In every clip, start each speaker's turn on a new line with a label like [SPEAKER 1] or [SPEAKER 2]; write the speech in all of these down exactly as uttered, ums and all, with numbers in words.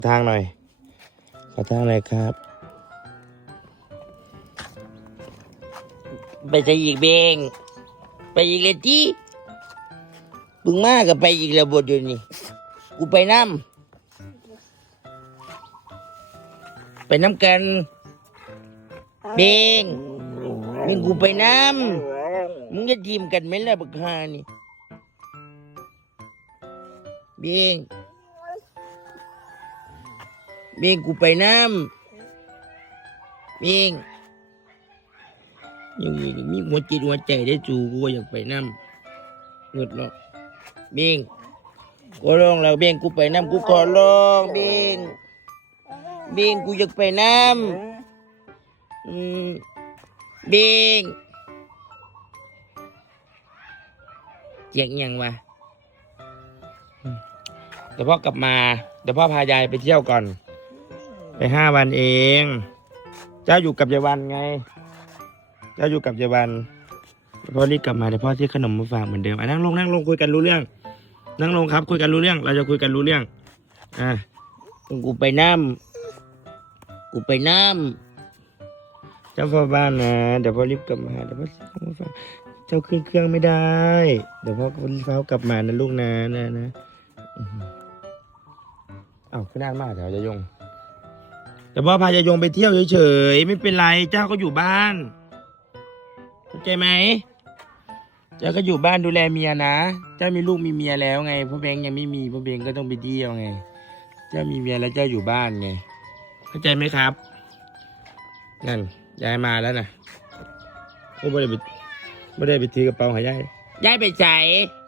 [SPEAKER 1] ทางหน่อยขอทางหน่อยครับไปจะอีกเบงไปอีกเลยที่บึงมากกับไปอีกแล้วบทอยู่นี่กูไปน้ำไปน้ำกันเบงมึงกูไปน้ำมึงจะทีมกันไหมล่ะบักฮานี่เบงเบงกูไปน้ำเบงยังมีหัวจิตหัวใจได้จูกูอยากไปน้ำเงิดเนาะเบงกูร้องแล้วเบงกูไปน้ำกูขอร้องเบงเบงกูอยากไปน้ำอืมเบงเจียงยังวะเดี๋ยวพ่อกลับมาเดี๋ยวพ่อพายายไปเที่ยวก่อนไปห้าวันเองเจ้าอยู่กับยายวันไงเจ้าอยู่กับยายวันพ่อรีบกลับมาเดี๋ยวพ่อที่ขนมมาฝากเหมือนเดิมอ่ะนั่งลงนั่งลงคุยกันรู้เรื่องนั่งลงครับคุยกันรู้เรื่องเราจะคุยกันรู้เรื่องอ่ะกูไปน้ำกูไปน้ำเจ้าพ่อบ้านนะเดี๋ยวพ่อรีบกลับมาเดี๋ยวพ่อซื้อของมาฝากเจ้าขึ้นเครื่องไม่ได้เดี๋ยวพ่อรีบเฝ้ากลับมานะลูกนะนะนะอ้าวขึ้นนานมากเดี๋ยวจะยงเดี๋ยวพ่อพายายงไปเที่ยวเฉยๆไม่เป็นไรเจ้าก็อยู่บ้านเข้าใจไหมเจ้าก็อยู่บ้านดูแลเมียนะเจ้ามีลูกมีเมียแล้วไงพ่อเบงยังไม่มีพ่อเบงก็ต้องไปเที่ยวไงเจ้ามีเมียแล้วเจ้าอยู่บ้านไงเข้าใจไหมครับนั่นยายมาแล้วนะโอ้ไม่ได้ไปไม่ได้ไปถือกระเป๋าหายายยายไปใส่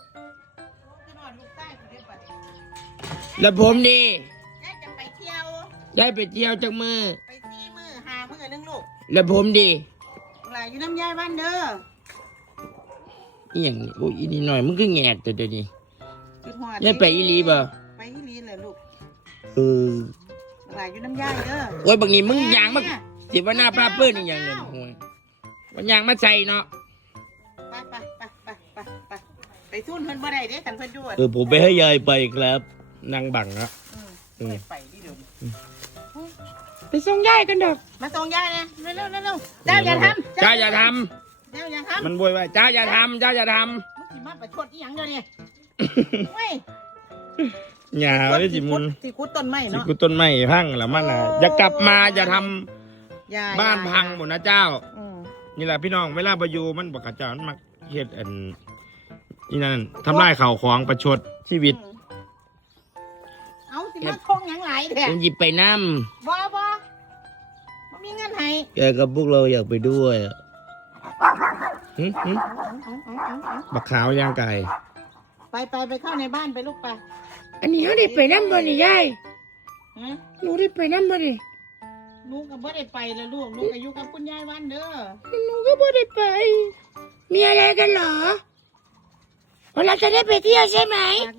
[SPEAKER 1] แล้วผมดิ
[SPEAKER 2] ยายจะไปเที่ยวย
[SPEAKER 1] ายไปเที่ยวจักมือ
[SPEAKER 2] ไปสี่มือหามือนึงลูก
[SPEAKER 1] แล้วผมดิ
[SPEAKER 2] หลายอยู่น้ำยายบ้านเด้อ
[SPEAKER 1] อีหยังโอ้ยอีนี่หน่อยมึงก็แงดแต่เดี๋ยวนี้
[SPEAKER 2] คิดฮอด
[SPEAKER 1] ยายไปอีหลีบ่
[SPEAKER 2] ไปอีหลีเลยลูก
[SPEAKER 1] เออ
[SPEAKER 2] หลายอยู่น้ำยายเด้อ
[SPEAKER 1] โอ้ยบางนี้มึงยางมาสิว่าหน้าป้าเปิ้ลอีหยังเงินห่วยมันยางมาใส่เนาะ
[SPEAKER 2] ไปไปไปไปไปไปไปทุ่นเพิ่นบ่ได้เด้กันเพิ่นด้วย
[SPEAKER 1] เออผมไปให้ยายไปครับนางบังนะ
[SPEAKER 2] อืมไปดิเดี๋ยว
[SPEAKER 1] ไปส่งยายกันเด้อ
[SPEAKER 2] มาส่งยายนะเร็วเร็วเร็วเจ้าอย่าทำ
[SPEAKER 1] เจ้าอย่าท
[SPEAKER 2] ำเจ้าอย่าทำ
[SPEAKER 1] มันบวยว่าเจ้าอย่าทำเจ้าอย่าทำ
[SPEAKER 2] มึงสิมาประชดอีหยังเดี๋ยวนี้เว้ย
[SPEAKER 1] อย่าเลยสิมุน
[SPEAKER 2] สิคุดต้นไม้เนาะ
[SPEAKER 1] สิคุดต้นไม้พังแล้วมันน่ะอย่ากลับมาอย่าทำบ้านพังหมดนะเจ้านี่แหละพี่น้องเวลาไปอยู่มันบอกกับเจ้ามันมักเฮ็ดอันนี่นั่นทำลายข่าวของประชดชีวิต
[SPEAKER 2] เอาสิมาทงหยังหลายแท้
[SPEAKER 1] ยังหยิบไปน้ำ
[SPEAKER 2] บ่บ่บ่มีเงินให้
[SPEAKER 1] แกกับพวกเราอยากไปด้วยหึหึบักขาวย่างไก่
[SPEAKER 2] ไปไปไปเข้าในบ้านไปลูกไป
[SPEAKER 1] อันนี้เขาได้ไปน้ำบ่นี่ยายหนูได้ไปน้ำบ่นี่
[SPEAKER 2] ลูกก็บ่ได้ไปแล้วลูกลูกอายุกับคุณยายวันเด้อ
[SPEAKER 1] หนูก็บ่ได้ไปมีอะไรกันเหรอเราจะได้ไปเที่ยวใช่ไหม